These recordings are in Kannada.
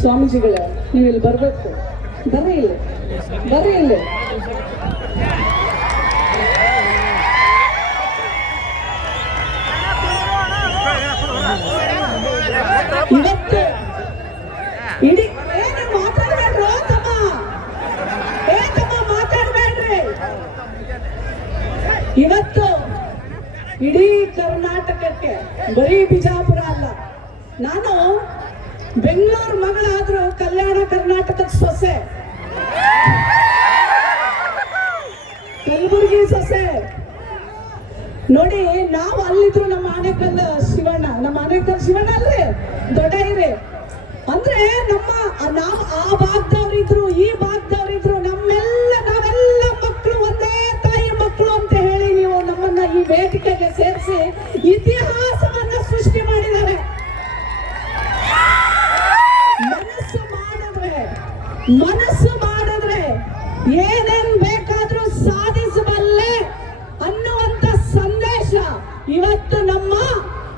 ಸ್ವಾಮೀಜಿಗಳೇ, ನೀವು ಇಲ್ಲಿ ಬರಬೇಕು. ಬರ್ರಿ ಇಲ್ಲಿ, ಬರ್ರಿ ಇಲ್ಲಿ. ಇವತ್ತು ಇಡೀ ಮಾತಾಡ್ಬೇಡ್ರು ತಮ್ಮ ಮಾತಾಡ್ಬೇಡ್ರಿ. ಇವತ್ತು ಇಡೀ ಕರ್ನಾಟಕಕ್ಕೆ, ಬರೀ ಬಿಜಾಪುರ ಅಲ್ಲ, ನಾನು ಬೆಂಗಳೂರು ಮಗಳಾದ್ರೂ ಕಲ್ಯಾಣ ಕರ್ನಾಟಕದ ಸೊಸೆ, ಕಲಬುರಗಿ ಸೊಸೆ. ನೋಡಿ, ನಾವು ಅಲ್ಲಿದ್ರು ನಮ್ಮ ಆನೇಕಲ್ ಶಿವಣ್ಣ ಅಲ್ರಿ, ದೊಡ್ಡ ಹಿರೇ ಅಂದ್ರೆ ನಾವು ಆ ಭಾಗದವ್ರಿದ್ರು, ಈ ಭಾಗದವ್ರಿದ್ರು, ನಾವೆಲ್ಲ ಮಕ್ಕಳು ಒಂದೇ ತಾಯಿ ಮಕ್ಕಳು ಅಂತ ಹೇಳಿ ನೀವು ನಮ್ಮನ್ನ ಈ ವೇದಿಕೆಗೆ ಸೇರಿಸಿ ಇತಿಹಾಸವನ್ನ ಸೃಷ್ಟಿ ಮಾಡಿದ್ದಾರೆ. ಮನಸ್ಸು ಮಾಡಿದ್ರೆ ಏನೇನ್ ಬೇಕಾದ್ರೂ ಸಾಧಿಸಬಲ್ಲೆ ಅನ್ನುವಂತ ಸಂದೇಶ ಇವತ್ತು ನಮ್ಮ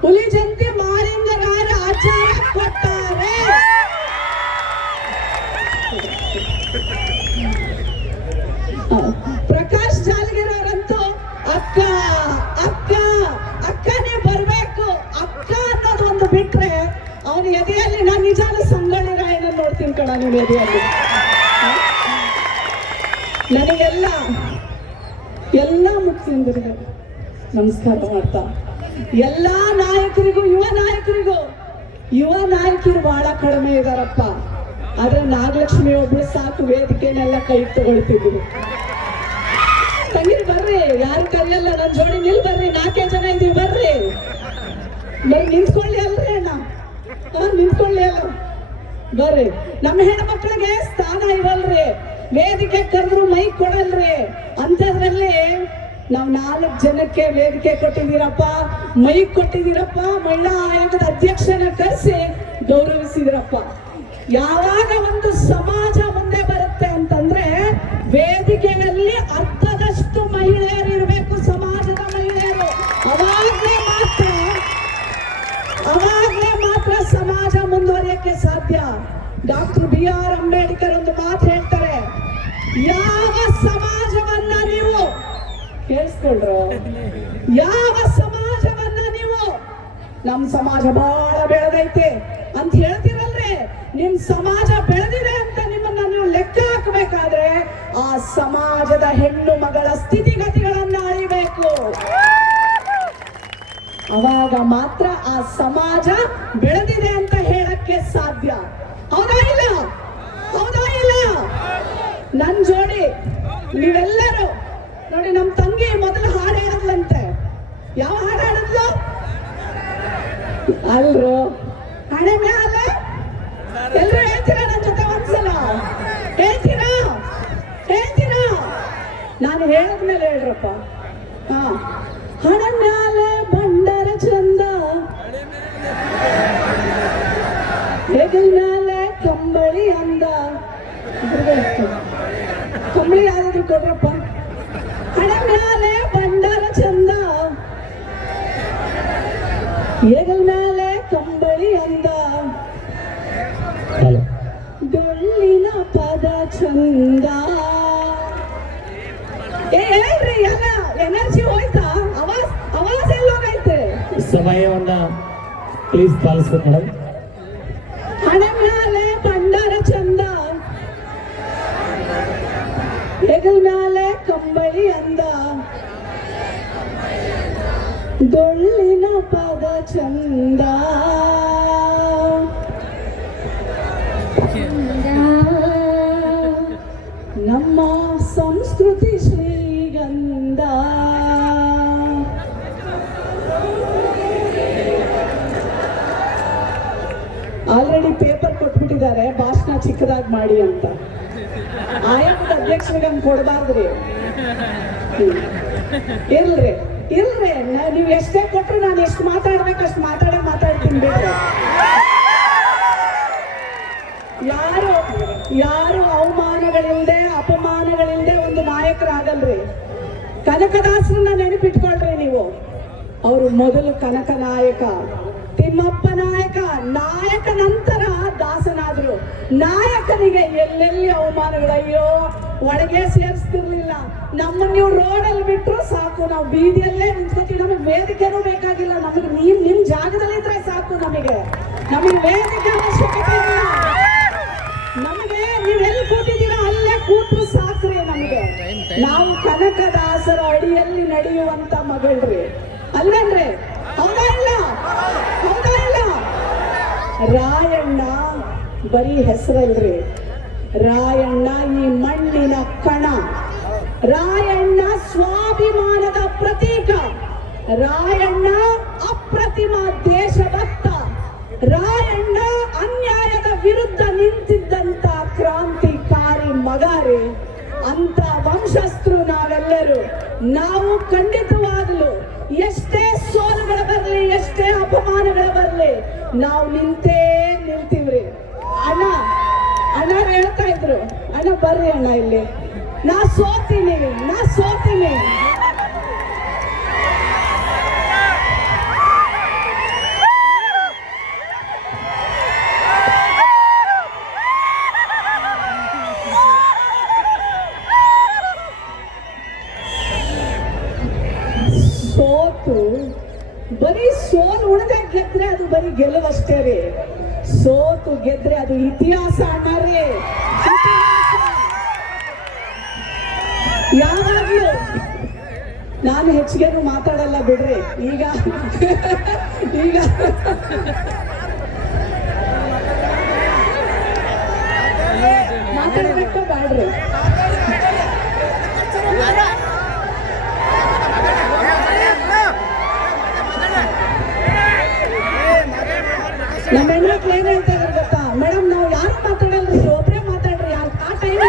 ಹುಲಿಜಂತಿ ಮಾಲಿಂಗರಾಯರ ಆಚಾರ್ಯ ಕೊಟ್ಟಾರೆ. ಪ್ರಕಾಶ್ ಜಾಲಗಿರವರಂತೂ ಅಕ್ಕ ಅಕ್ಕ ಅಕ್ಕನೇ ಬರ್ಬೇಕು, ಅಕ್ಕ ಅನ್ನೋದು ಒಂದು ಬಿಟ್ರೆ ಅವನ ಎದೆಯಲ್ಲಿ ನಾನು ನಿಜಾನ ಸಂಗೊಳ್ಳಿ ರಾಯಣ್ಣ ನೋಡ್ತೀನಿ ಕಣ. ನೀವು ಎದೆಯಲ್ಲಿ ಎಲ್ಲ ಮುಖ್ಯಂದರಿಗೆ ನಮಸ್ಕಾರ ಮಾಡ್ತಾ, ಎಲ್ಲಾ ನಾಯಕರಿಗೂ, ಯುವ ನಾಯಕರು ಬಹಳ ಕಡಿಮೆ ಇದಾರಪ್ಪ. ಆದ್ರೆ ನಾಗಲಕ್ಷ್ಮಿ ಒಬ್ಳು ಸಾಕು ವೇದಿಕೆನೆಲ್ಲ ಕೈ ತಗೊಳ್ತಿದ್ರು. ತಂಗಿರಿ ಬರ್ರಿ, ಯಾರು ಕರೆಯಲ್ಲ, ನನ್ ಜೋಡಿ ನಿಲ್ ಬರ್ರಿ, 4 ಜನ ಇದೀವಿ, ಬರ್ರಿ ನಿಂತ್ಕೊಳ್ಳಿ ಅಲ್ರಿ ಅಣ್ಣ, ನಿಂತ್ಕೊಳ್ಳಿ ಅಲ್ಲ, ಬರ್ರಿ. ನಮ್ಮ ಹೆಣ್ಮಕ್ಳಿಗೆ ಸ್ಥಾನ ಇರಲ್ರಿ, ವೇದಿಕೆ ಕರೆದ್ರು ಮೈಕ್ ಕೊಡಲ್ರಿ. ಅಂತದ್ರಲ್ಲಿ ನಾವ್ 4 ಜನಕ್ಕೆ ವೇದಿಕೆ ಕೊಟ್ಟಿದ್ದೀರಪ್ಪ, ಮೈಕ್ ಕೊಟ್ಟಿದ್ದೀರಪ್ಪ, ಮಹಿಳಾ ಆಯೋಗದ ಅಧ್ಯಕ್ಷನ ಕರೆಸಿ ಗೌರವಿಸಿದಿರಪ್ಪ. ಯಾವಾಗ ಒಂದು ಸಮಾಜ ಮುಂದೆ ಬರುತ್ತೆ ಅಂತಂದ್ರೆ ವೇದಿಕೆಯಲ್ಲಿ ಅರ್ಧದಷ್ಟು ಮಹಿಳೆಯರು ಇರಬೇಕು, ಸಮಾಜದ ಮಹಿಳೆಯರು. ಅವಾಗ್ಲೇ ಮಾತ್ರ ಸಮಾಜ ಮುಂದುವರಿಯಕ್ಕೆ ಸಾಧ್ಯ. ಡಾಕ್ಟರ್ BR ಅಂಬೇಡ್ಕರ್ ಒಂದು ಮಾತು ಹೇಳ್ತಾರೆ, ಯಾವ ಸಮಾಜವನ್ನ ನೀವು ಕೇಳಿಸ್ಕೊಳ್ರು, ಯಾವ ಸಮಾಜವನ್ನ ನೀವು ನಮ್ ಸಮಾಜ ಬಹಳ ಬೆಳೆದೈತೆ ಅಂತ ಹೇಳ್ತಿರಲ್ರಿ, ನಿಮ್ ಸಮಾಜ ಬೆಳೆದಿದೆ ಅಂತ ನಿಮ್ಮನ್ನ ನೀವು ಲೆಕ್ಕ ಹಾಕಬೇಕಾದ್ರೆ ಆ ಸಮಾಜದ ಹೆಣ್ಣು ಮಗಳ ಸ್ಥಿತಿಗತಿಗಳನ್ನ ಅರಿಬೇಕು. ಅವಾಗ ಮಾತ್ರ ಆ ಸಮಾಜ ಬೆಳೆದಿದೆ ಅಂತ ಹೇಳಕ್ಕೆ ಸಾಧ್ಯ. ಹೌದಾ ಇಲ್ಲ? ನನ್ ಜೋಡಿ ನೀವೆಲ್ಲರೂ ನೋಡಿ, ನಮ್ ತಂಗಿ ಮೊದಲು ಹಾಡು ಹೇಳಿದ್ಲಂತೆ. ಯಾವ ಹಾಡು ಹಾಡಿದ್ಲು ಅಲ್ರು? ಹಣೆ ಮ್ಯಾಲ ಎಲ್ರು ಹೇಳ್ತೀರಾ? ನನ್ ಜೊತೆ ಒಂದ್ಸಲ ಹೇಳ್ತೀರಾ? ನಾನು ಹೇಳದ್ಮೇಲೆ ಹೇಳ್ರಪ್ಪ. ಹಣೆ ಮ್ಯಾಲ ಬಂಡರ ಚಂದ, ಹೆಗಲ್ ಮ್ಯಾಲೆ ಕಂಬಳಿ ಅಂದ. ಕಂಬಳಿ ಯಾವ್ದಾದ್ರು ಕೊಡ್ರಪ್ಪ. ಹಣೆ ಮ್ಯಾಲೆ ಬಂಡರ ಚಂದ, ಹೆಗಲ್ ಮ್ಯಾಲೆ ಕಂಬಳಿ ಅಂದ, ಡೊಳ್ಳಿನ ಪದ ಚಂದ. ಹೇಳ್ರಿ, ಎಲ್ಲ ಎನರ್ಜಿ ಹೋಯ್ತಾ? ಅವಾಜ್ ಎಲ್ಲೋಗೈತೆ? ಸಮಯವನ್ನ ಪ್ಲೀಸ್ ಪಾಲಿಸ್ಬೇಕು ಮೇಡಮ್. ಹಣೆ ಮ್ಯಾಲೆ ಬಂಡರ ಚಂದ, ಹೆಗಲ್ ಮ್ಯಾಲೆ ಕಂಬಳಿ ಅಂದ, ಡೊಳ್ಳಿನ ಪದ ಚಂದ. ನಮ್ಮ ಸಂಸ್ಕೃತಿ ಶ್ರೀಗಂಧ. ಆಲ್ರೆಡಿ ಪೇಪರ್ ಕೊಟ್ಬಿಟ್ಟಿದ್ದಾರೆ, ಭಾಷಣ ಚಿಕ್ಕದಾಗಿ ಮಾಡಿ ಅಂತ. ಆಯೋಗದ ಅಧ್ಯಕ್ಷರಿಗೆ ಹಂಗೆ ಕೊಡಬಾರ್ದ್ರಿ. ಇಲ್ರಿ, ನೀವು ಎಷ್ಟೇ ಕೊಟ್ರು ನಾನು ಎಷ್ಟು ಮಾತಾಡ್ಬೇಕು ಅಷ್ಟು ಮಾತಾಡ್ತೀನಿ. ಬೇರೆ ಯಾರು ಅವಮಾನಗಳಿಲ್ಲದೆ ಅಪಮಾನಗಳಿಲ್ಲದೆ ಒಂದು ನಾಯಕರಾಗಲ್ರಿ. ಕನಕದಾಸರನ್ನ ನೆನಪಿಟ್ಕೊಳ್ರಿ ನೀವು. ಅವರು ಮೊದಲು ಕನಕ ನಾಯಕ, ತಿಮ್ಮಪ್ಪ ನಾಯಕ, ನಾಯಕ ನಂತರ ದಾಸನಾದ್ರು. ನಾಯಕನಿಗೆ ಎಲ್ಲೆಲ್ಲಿ ಅವಮಾನಗಳು, ಅಯ್ಯೋ ಒಳಗೆ ಸೇರಿಸ್ತಿರ್ಲಿಲ್ಲ. ನಮ್ಮನ್ನ ನೀವು ರೋಡಲ್ಲಿ ಬಿಟ್ರು ಸಾಕು, ನಾವು ಬೀದಿಯಲ್ಲೇ ನಿಂತ್ಕೊತೀವಿ, ನಮಗೆ ವೇದಿಕೆನೂ ಬೇಕಾಗಿಲ್ಲ. ನಮಗೆ ನಿಮ್ ಜಾಗದಲ್ಲಿ ಇದ್ರೆ ಸಾಕು, ನಮಗೆ ವೇದಿಕೆ ಅವಶ್ಯಕತೆ ಇಲ್ಲ. ನಮಗೆ ನೀವೆಲ್ಲಿ ಕೂತಿದ್ದೀರಾ ಅಲ್ಲೇ ಕೂತ್ರು ಸಾಕ್ರಿ. ನಮಗೆ ನಾವು ಕನಕದಾಸರ ಅಡಿಯಲ್ಲಿ ನಡೆಯುವಂತ ಮಗಳ್ರಿ, ಅಲ್ವೇನ್ರಿ? ಹೌದಾ ಇಲ್ಲ? ಹೌದಾ ಇಲ್ಲ? ರಾಯಣ್ಣ ಬರೀ ಹೆಸರಲ್ರಿ, ರಾಯಣ್ಣ ಈ ಮಣ್ಣಿನ ಕಣ, ರಾಯಣ್ಣ ಸ್ವಾಭಿಮಾನದ ಪ್ರತೀಕ, ರಾಯಣ್ಣ ಅಪ್ರತಿಮ ದೇಶಭಕ್ತ, ರಾಯಣ್ಣ ಅನ್ಯಾಯದ ವಿರುದ್ಧ ನಿಂತಿದ್ದಂತ ಕ್ರಾಂತಿಕಾರಿ ಮಗಾರಿ. ಅಂತ ವಂಶಸ್ಥರು ನಾವೆಲ್ಲರೂ. ನಾವು ಖಂಡಿತವಾಗಲು ಎಷ್ಟೇ ಸೋಲುಗಳು ಬರಲಿ, ಎಷ್ಟೇ ಅಪಮಾನಗಳು ಬರಲಿ, ನಾವು ನಿಂತೇ ನಿಲ್ತೀವ್ರಿ. ಅಣ್ಣ ಹೇಳ್ತಾ ಇದ್ರು, ಅಣ್ಣ ಬರ್ರಿ ಅಣ್ಣ ಇಲ್ಲಿ, ನಾ ಸೋತೀನಿ. ಬರೀ ಸೋಲು ಉಳಿದ ಗೆದ್ರೆ ಅದು ಬರೀ ಗೆಲುವಷ್ಟೇ ರೀ. ಸೋತು ಗೆದ್ರೆ ಅದು ಇತಿಹಾಸ ಅಣ್ಣ ರೀ. ಯಾವಾಗ್ಲೂ ನಾನು ಹೆಚ್ಚಿಗೆನು ಮಾತಾಡಲ್ಲ ಬಿಡ್ರಿ. ಈಗ ಮಾತಾಡ್ಬೇಕ ಬ್ಯಾಡ್ರಿ? ನಮ್ಮ ಹೆಣ್ಮಕ್ಳು ಏನ್ ಹೇಳ್ತಾ ಇದ್ರು ಗೊತ್ತಾ ಮೇಡಮ್, ನಾವು ಯಾರು ಮಾತಾಡಲ್ರಿ, ಒಬ್ರೇ ಮಾತಾಡ್ರಿ, ಯಾರು ಆ ಟೈಮ್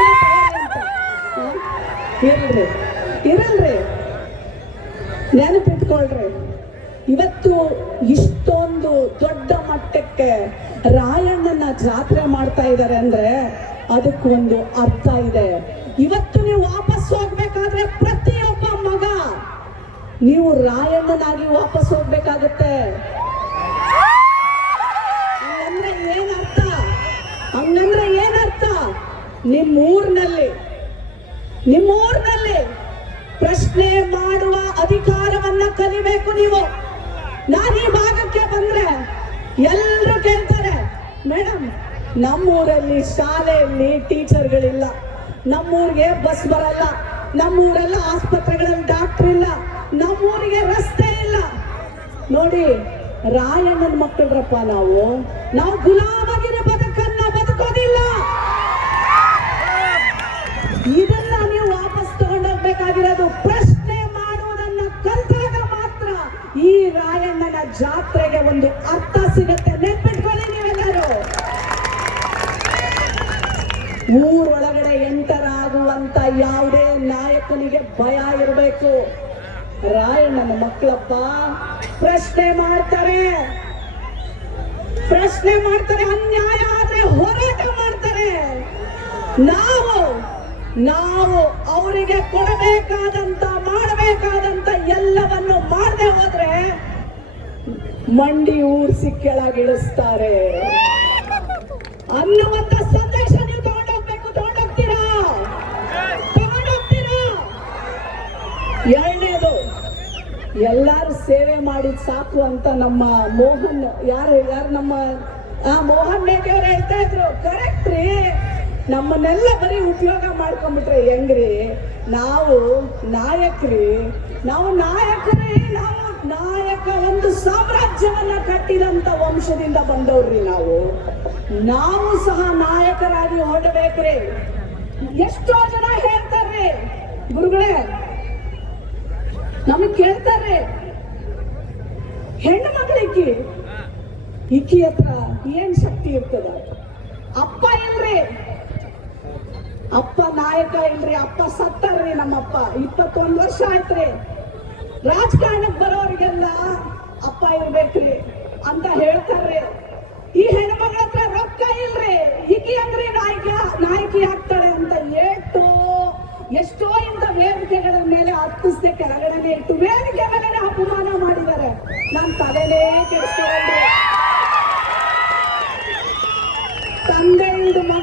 ಇರಲ್ರಿ. ನೆನಪಿಟ್ಕೊಳ್ರಿ, ಇವತ್ತು ಇಷ್ಟೊಂದು ದೊಡ್ಡ ಮಟ್ಟಕ್ಕೆ ರಾಯಣ್ಣನ ಜಾತ್ರೆ ಮಾಡ್ತಾ ಇದ್ದಾರೆ ಅಂದ್ರೆ ಅದಕ್ಕೊಂದು ಅರ್ಥ ಇದೆ. ಇವತ್ತು ನೀವು ವಾಪಸ್ ಹೋಗ್ಬೇಕಾದ್ರೆ ಪ್ರತಿಯೊಬ್ಬ ಮಗ ನೀವು ರಾಯಣ್ಣನಾಗಿ ವಾಪಸ್ ಹೋಗ್ಬೇಕಾಗುತ್ತೆ. ಹಂಗಂದ್ರೆ ಏನರ್ಥ? ನಿಮ್ಮೂರಿನಲ್ಲಿ ಪ್ರಶ್ನೆ ಮಾಡುವ ಅಧಿಕಾರವನ್ನ ಕಲಿಬೇಕು ನೀವು. ನಾನು ಈ ಭಾಗಕ್ಕೆ ಬಂದ್ರೆ ಎಲ್ಲರೂ ಕೇಳ್ತಾರೆ, ಮೇಡಮ್ ನಮ್ಮೂರಲ್ಲಿ ಶಾಲೆಯಲ್ಲಿ ಟೀಚರ್ಗಳಿಲ್ಲ, ನಮ್ಮೂರಿಗೆ ಬಸ್ ಬರಲ್ಲ, ನಮ್ಮೂರೆಲ್ಲ ಆಸ್ಪತ್ರೆಗಳಲ್ಲಿ ಡಾಕ್ಟರ್ ಇಲ್ಲ, ನಮ್ಮೂರಿಗೆ ರಸ್ತೆ ಇಲ್ಲ. ನೋಡಿ, ರಾಯಣ್ಣನ ಮಕ್ಕಳ್ರಪ್ಪ ನಾವು ಗುಲಾಮಗಿರಿ ಬದುಕನ್ನ ಬದುಕೋದಿಲ್ಲ. ಇದನ್ನ ನೀವು ವಾಪಸ್ ತಗೊಂಡೋಗ್ಬೇಕಾಗಿರೋದು. ಪ್ರಶ್ನೆ ಮಾಡುವುದನ್ನ ಕಲ್ತಾಗ ಮಾತ್ರ ಈ ರಾಯಣ್ಣನ ಜಾತ್ರೆಗೆ ಒಂದು ಅರ್ಥ ಸಿಗುತ್ತೆ. ನೆನ್ಪಿಟ್ಕೊಳ್ಳಿ ನೀವೆಲ್ಲರೂ. ಊರೊಳಗಡೆ ಎಂಟರ್ ಆಗುವಂತ ಯಾವುದೇ ನಾಯಕನಿಗೆ ಭಯ ಇರಬೇಕು. ರಾಯಣ್ಣನ ಮಕ್ಕಳಪ್ಪ ಪ್ರಶ್ನೆ ಮಾಡ್ತಾರೆ, ಅನ್ಯಾಯ ಆದ್ರೆ ಹೋರಾಟ ಮಾಡ್ತಾರೆ. ನಾವು ಅವರಿಗೆ ಕೊಡಬೇಕಾದಂತ ಮಾಡಬೇಕಾದಂತ ಎಲ್ಲವನ್ನು ಮಾಡದೆ ಹೋದ್ರೆ ಮಂಡಿ ಊರ್ಸಿ ಕೆಳಗಿಳಿಸ್ತಾರೆ ಅನ್ನುವಂತ ಸಂದೇಶ ನೀವು ತಗೊಂಡೋಗ್ತೀರಾ? ಎರಡನೇದು, ಎಲ್ಲಾರು ಸೇವೆ ಮಾಡಿದ್ ಸಾಕು ಅಂತ ನಮ್ಮ ಮೋಹನ್ ಯಾರು ನಮ್ಮ ಮೋಹನ್ ಮೇಘ ಅವ್ರು ಹೇಳ್ತಾ ಇದ್ರು. ಕರೆಕ್ಟ್ ರೀ. ನಮ್ಮನ್ನೆಲ್ಲ ಬರೀ ಉಪಯೋಗ ಮಾಡ್ಕೊಂಡ್ಬಿಟ್ರೆ ಹೆಂಗ್ರಿ? ನಾವು ನಾಯಕರೇ, ನಾವು ನಾಯಕ ಒಂದು ಸಾಮ್ರಾಜ್ಯವನ್ನ ಕಟ್ಟಿದಂತ ವಂಶದಿಂದ ಬಂದವ್ರಿ. ನಾವು ಸಹ ನಾಯಕರಾಗಿ ಹೊರಡಬೇಕ್ರಿ. ಎಷ್ಟೋ ಜನ ಹೇಳ್ತಾರ್ರಿ, ಗುರುಗಳೇ ನಮಗ್ ಕೇಳ್ತಾರೆ, ಹೆಣ್ಣು ಮಕ್ಕಳಿಗೆ ಇಕ್ಕಿ ಹತ್ರ ಏನ್ ಶಕ್ತಿ ಇರ್ತದ? ಅಪ್ಪ ಇಲ್ರಿ, ಅಪ್ಪ ನಾಯಕ ಇಲ್ರಿ, ಅಪ್ಪ ಸತ್ತಾರ್ರಿ. ನಮ್ಮಪ್ಪ 21 ವರ್ಷ ಆಯ್ತ್ರಿ. ರಾಜಕಾರಣಕ್ಕೆ ಬರೋರಿಗೆಲ್ಲ ಅಪ್ಪ ಇರ್ಬೇಕ್ರಿ ಅಂತ ಹೇಳ್ತಾರ್ರಿ. ಈ ಹೆಣ್ಮಗಳ ಹತ್ರ ರೊಕ್ಕ ಇಲ್ರಿ, ಈಕಿ ಅಂದ್ರಿ ನಾಯಕಿ ಆಗ್ತಾಳೆ ಅಂತ ಎಷ್ಟೋ ಇಂಥ ವೇದಿಕೆಗಳ ಮೇಲೆ ಹತ್ತಿಸದೆ ಕೆಳಗಡೆ ಇಟ್ಟು ವೇದಿಕೆ ಮೇಲೆ ಅಪಮಾನ ಮಾಡಿದ್ದಾರೆ. ನಾನು ತಲೆನೇ ಕೆಡಿಸ್ಕೊಳ್ಳಿ. ತಂದೆ ಇಲ್ದು ಮಗ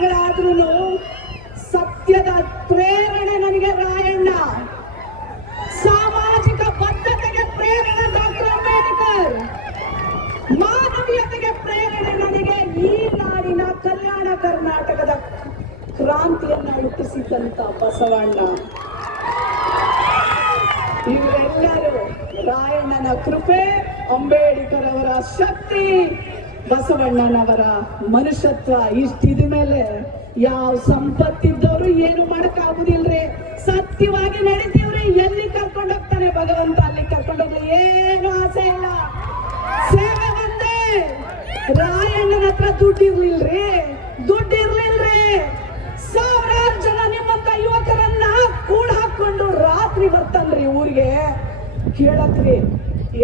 ಕ್ರಾಂತಿಯನ್ನ ಹುಟ್ಟಿಸಿದಂತ ಬಸವಣ್ಣ. ಇವರೆಲ್ಲರೂ ರಾಯಣ್ಣನ ಕೃಪೆ, ಅಂಬೇಡ್ಕರ್ ಅವರ ಶಕ್ತಿ, ಬಸವಣ್ಣನವರ ಮನುಷ್ಯತ್ವ ಇಷ್ಟಿದ ಮೇಲೆ ಯಾವ ಸಂಪತ್ತಿದ್ದವರು ಏನು ಮಾಡಕ್ಕಾಗುದಿಲ್ರಿ. ಸತ್ಯವಾಗಿ ನಡೀತೀವ್ರಿ. ಎಲ್ಲಿ ಕರ್ಕೊಂಡು ಹೋಗ್ತಾನೆ ಭಗವಂತ ಅಲ್ಲಿ ಕರ್ಕೊಂಡೋಗ್ಲಿ, ಏನು ಆಸೆ ಇಲ್ಲ. ಸೇವೆ ಒಂದೇ. ರಾಯಣ್ಣನ ಹತ್ರ ದುಡ್ಡಿರ್ಲಿಲ್ರಿ, ದುಡ್ಡಿರ್ಲಿಲ್ರಿ. ಸಾವಿರಾರು ಜನ ನಿಮ್ಮಂತ ಯುವಕರನ್ನ ಕೂಡ ಹಾಕೊಂಡು ರಾತ್ರಿ ಬರ್ತನ್ರಿ ಊರಿಗೆ ಕೇಳತ್ರಿ,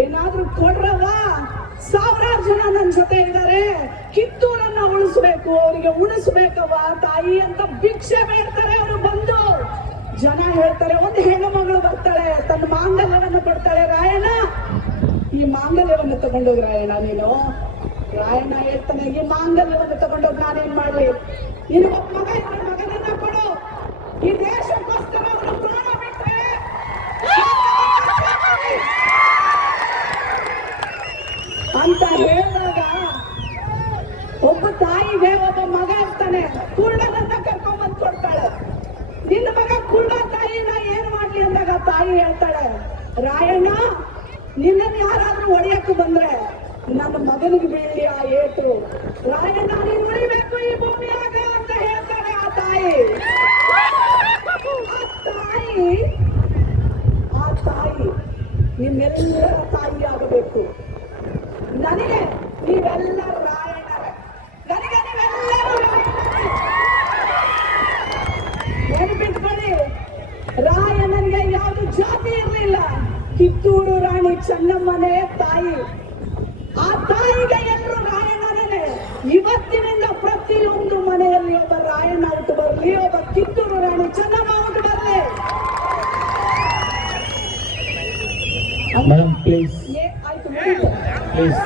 ಏನಾದ್ರೂ ಕೊಡ್ರವ. ಸಾವಿರಾರು ಜನ ನನ್ನ ಜೊತೆ ಇದ್ದಾರೆ, ಕಿತ್ತೂರನ್ನ ಉಳಿಸ್ಬೇಕು, ಅವರಿಗೆ ಉಳಿಸ್ಬೇಕವ್ವ ತಾಯಿ ಅಂತ ಭಿಕ್ಷೆ ಬೇಡ್ತಾರೆ. ಅವರು ಬಂದು ಜನ ಹೇಳ್ತಾರೆ, ಒಂದು ಹೆಣ್ಣು ಮಗಳು ಬರ್ತಾಳೆ, ತನ್ನ ಮಾಂಗಲ್ಯವನ್ನು ಕೊಡ್ತಾಳೆ, ರಾಯಣ್ಣ ಈ ಮಾಂಗಲ್ಯವನ್ನು ತಗೊಂಡೋಗಿ ರಾಯಣ್ಣ ನೀನು. ರಾಯಣ್ಣ ಹೇಳ್ತಾನೆ, ಈ ಮಾಂಗಲ್ಯವನ್ನು ತಗೊಂಡೋಗಿ ನಾನೇನ್ ಮಾಡ್ಲಿ, ನೀನು ಒಬ್ಬ ಮಗ ಇದ್ರೆ ಮಗನನ್ನ ಕೊಡು. ಈ ದೇಶಕ್ಕೋಸ್ಕರ ಅವರು ಪ್ರಾಣ ಬಿಟ್ರೆ ಅಂತ ಹೇಳಿದಾಗ ಒಬ್ಬ ತಾಯಿಗೆ ಒಬ್ಬ ಮಗ ಇರ್ತಾನೆ, ಕುರುಡನನ್ನ ಕರ್ಕೊಂಡ್ಬಂದು ಕೊಡ್ತಾಳೆ. ನಿನ್ನ ಮಗ ಕುರುಡ, ತಾಯಿನ ಏನ್ ಮಾಡ್ಲಿ ಅಂದಾಗ ತಾಯಿ ಹೇಳ್ತಾಳೆ, ರಾಯಣ್ಣ ನಿನ್ನನ್ನು ಯಾರಾದ್ರೂ ಹೊಡೆಯಕ್ಕೆ ಬಂದ್ರೆ ನನ್ನ ಮಗನಿಗೆ ಬೀಳಿ ಆ ಏಟು. ರಾಯಣ್ಣ ನೀನು ಉಳಿಬೇಕು ಈ ಭೂಮಿಯಾಗ ಅಂತ ಹೇಳ್ತಾಳೆ ಆ ತಾಯಿ. ಆ ತಾಯಿ ನಿಮ್ಮೆಲ್ಲರ ತಾಯಿ ಆಗಬೇಕು. ನನಗೆ ನೀವೆಲ್ಲರೂ ರಾಯಣ್ಣರೇ, ನನಗೆ ನೀವೆಲ್ಲರೂ ನೆನಪಿಟ್ಕೊಳ್ಳಿ. ರಾಯಣ್ಣನಿಗೆ ಯಾವುದು ಜಾತಿ ಇರಲಿಲ್ಲ. ಕಿತ್ತೂರು ರಾಣಿ ಚೆನ್ನಮ್ಮನೇ ತಾಯಿ. ಆ ತಾಯಿಗೆ ಎಲ್ಲರೂ ರಾಯಣ್ಣನೇ. ಇವತ್ತಿನಿಂದ ಪ್ರತಿಯೊಂದು ಮನೆಯಲ್ಲಿ ಒಬ್ಬ ರಾಯಣ್ಣ ಹುಟ್ಟು ಬರಲಿ, ಒಬ್ಬ ಕಿತ್ತೂರು ರಾಣಿ ಚೆನ್ನಮ್ಮ ಹುಟ್ಟು ಬರಲಿ. ಮೇಡಮ್ ಪ್ಲೀಸ್ ಆಯ್ತು, ಮುಗೀತು. ಪ್ಲೀಸ್.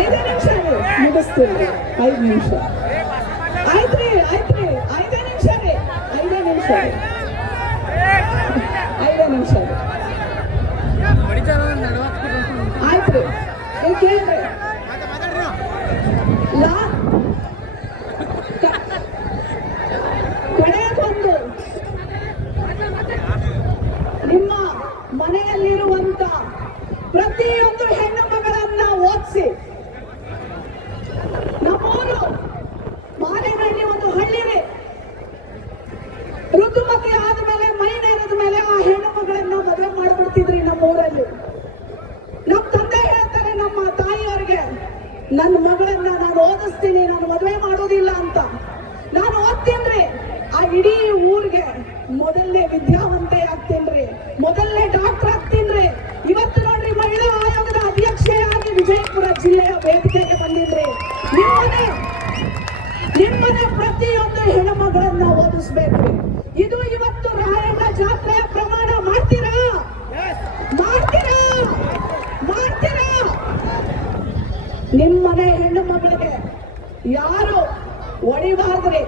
ಐದೇ ನಿಮಿಷ ಮುಗಿಸ್ತೀನಿ. 5 ನಿಮಿಷ ಆಯ್ತ್ರಿ, ಆಯ್ತ್ರಿ. 5 ನಿಮಿಷ ರೀ, 5 ನಿಮಿಷ ರೀ, 5 ನಿಮಿಷ ರೀ. ಆಯ್ತ್ರಿ, ನೀವು ಕೇಳ್ರಿ. ಕಡೆಗೊಂದು ನಿಮ್ಮ ಮನೆಯಲ್ಲಿರುವಂತ ಪ್ರತಿಯೊಂದು ಹೆಣ್ಣು ಮಗಳನ್ನ ಓದಿಸಿ. ನಮ್ಮೂರು ಮಾಲೇನಹಳ್ಳಿ ಒಂದು ಹಳ್ಳಿನೇ. ಋತುಮತಿ ಆದ್ಮೇಲೆ ಮೈ ನೇರದ ಮೇಲೆ ಆ ಹೆಣ್ಣು ಮಗಳನ್ನ ಮದುವೆ ಮಾಡ್ಬಿಡ್ತಿದ್ರಿ ನಮ್ಮೂರಲ್ಲಿ. ನಮ್ಮ ತಂದೆ ಹೇಳ್ತಾರೆ ನಮ್ಮ ತಾಯಿಯವ್ರಿಗೆ, ನನ್ನ ಮಗಳನ್ನ ನಾನು ಓದಿಸ್ತೀನಿ, ನಾನು ಮದುವೆ ಮಾಡೋದಿಲ್ಲ ಅಂತ. ನಾನು ಓದ್ತೀನ್ರಿ, ಆ ಇಡೀ ಊರಿಗೆ ಮೊದಲನೇ ವಿದ್ಯಾವಂತೆ ಆಗ್ತೀನ್ರಿ, ಮೊದಲನೇ ಡಾಕ್ಟರ್ ಆಗ್ತೀನ್ರಿ. ಇವತ್ತು ನೋಡ್ರಿ, ಮಹಿಳಾ ಆಯೋಗದ ಅಧ್ಯಕ್ಷೆಯಾಗಿ ವಿಜಯಪುರ ಜಿಲ್ಲೆಯ ವೇದಿಕೆಗೆ ಬಂದಿದ್ರಿ. ನಿಮ್ಮನೆ ಪ್ರತಿಯೊಂದು ಹೆಣ್ಣುಮಗಳನ್ನ ಓದಿಸ್ಬೇಕ್ರಿ. ಇದು ಇವತ್ತು ರಾಯಣ್ಣ ಜಾತ್ರೆಯ ಪ್ರಮಾಣ. ಮಾಡ್ತೀರಾ? ಮಾಡ್ತೀರಾ? ಮಾಡ್ತೀರಾ? ನಿಮ್ಮನೆ ಹೆಣ್ಣು ಮಗಳಿಗೆ ಯಾರು ಹೊಡಿಬಾರ್ದ್ರಿ,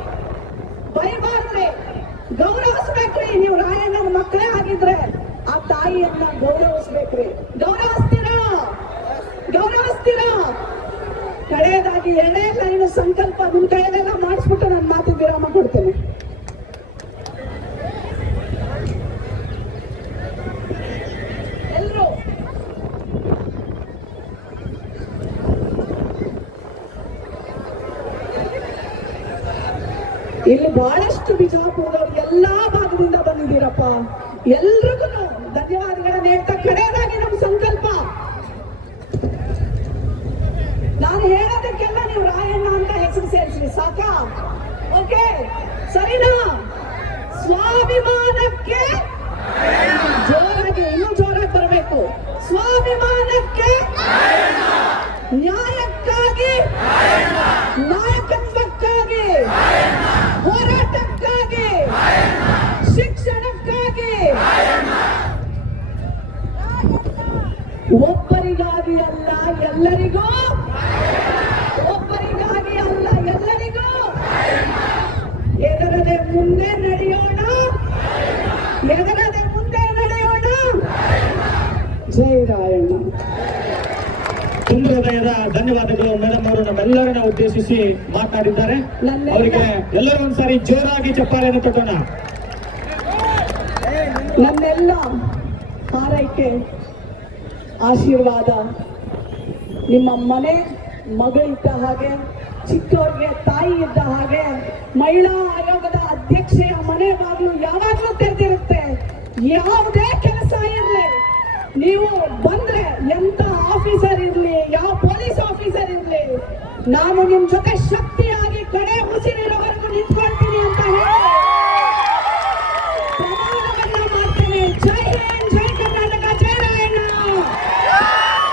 ಬೈಬಾರ್ದ್ರಿ, ಗೌರವಿಸ್ಬೇಕ್ರಿ. ನೀವು ರಾಯಣ್ಣನ ಮಕ್ಕಳೇ ಆಗಿದ್ರೆ ಆ ತಾಯಿಯನ್ನ ಗೌರವಿಸ್ಬೇಕ್ರಿ. ಗೌರವಿಸ್ತೀರಾ? ಗೌರವಿಸ್ತೀರಾ? ಕಡೆಯದಾಗಿ 2 ಲೈನ್ ಸಂಕಲ್ಪ ನಿಮ್ ಕೈಯಲ್ಲೆಲ್ಲ ಮಾಡಿಸ್ಬಿಟ್ಟು ನನ್ನ ಮಾತಿಗೆ ವಿರಾಮ ಕೊಡ್ತೇನೆ. ಎಲ್ರು ಇಲ್ಲಿ ಬಹಳಷ್ಟು ಬಿಜಾಪುರದವ್ರು ಎಲ್ಲಾ ಭಾಗದಿಂದ ಬಂದಿದ್ದೀರಪ್ಪ. ಎಲ್ರಿಗೂ ಧನ್ಯವಾದಗಳನ್ನ ಹೇಳ್ತಾ ಕಡೆಯದಾಗಿ ನಮ್ಮ ಸಂಕಲ್ಪ. ನಾನು ಹೇಳೋದಕ್ಕೆಲ್ಲ ನೀವು ರಾಯಣ್ಣ ಅಂತ ಹೆಸರು ಸೇರಿಸ್ರಿ, ಸಾಕಾ? ಓಕೆ, ಸರಿನಾ? ಸ್ವಾಭಿಮಾನಕ್ಕೆ ಜೋರಾಗಿ, ಇನ್ನೂ ಜೋರಾಗಿ ಬರಬೇಕು. ಸ್ವಾಭಿಮಾನಕ್ಕೆ, ನ್ಯಾಯಕ್ಕಾಗಿ, ನಾಯಕತ್ವಕ್ಕಾಗಿ, ಹೋರಾಟಕ್ಕಾಗಿ, ಶಿಕ್ಷಣಕ್ಕಾಗಿ, ಒಬ್ಬರಿಗಾಗಿ ಅಲ್ಲ ಎಲ್ಲರಿಗೂ, ಒಬ್ಬರಿಗಾಗಿ ಅಲ್ಲ ಎಲ್ಲರಿಗೂ ಎದರದೆ ಮುಂದೆ ನಡೆಯೋಣ, ಎದರದೆ ಮುಂದೆ ನಡೆಯೋಣ. ಜೈ ರಾಯಣ್ಣ. ತುಂಬ ಹೃದಯದ ಧನ್ಯವಾದಗಳು ಮೇಡಮ್ ಅವರು ನಮ್ಮೆಲ್ಲರನ್ನ ಉದ್ದೇಶಿಸಿ ಮಾತನಾಡಿದ್ದಾರೆ. ಅವರಿಗೆ ಎಲ್ಲರೂ ಒಂದ್ಸಾರಿ ಜೋರಾಗಿ ಚಪ್ಪಾಳೆಯನ್ನು ತಟ್ಟೋಣ. ನನ್ನೆಲ್ಲ ಹಾರೈಕೆ ಆಶೀರ್ವಾದ ನಿಮ್ಮ ಮನೆ ಮಗಳಿದ್ದ ಹಾಗೆ, ಚಿಕ್ಕವ್ರಿಗೆ ತಾಯಿ ಇದ್ದ ಹಾಗೆ, ಮಹಿಳಾ ಆಯೋಗದ ಅಧ್ಯಕ್ಷೆಯ ಮನೆ ಬಾಗಿಲು ಯಾವಾಗಲೂ ತೆರೆದಿರುತ್ತೆ. ಯಾವುದೇ ಕೆಲಸ ಇರಲಿ, ನೀವು ಬಂದ್ರೆ ಎಂತ ಆಫೀಸರ್ ಇರ್ಲಿ, ಯಾವ ಪೊಲೀಸ್ ಆಫೀಸರ್ ಇರ್ಲಿ, ನಾನು ನಿಮ್ ಜೊತೆ ಶಕ್ತಿಯಾಗಿ ಕಡೆ ಉಸಿರಿರೋವರೆಗೂ ನಿಂತ್ಕೊಳ್ತೀನಿ.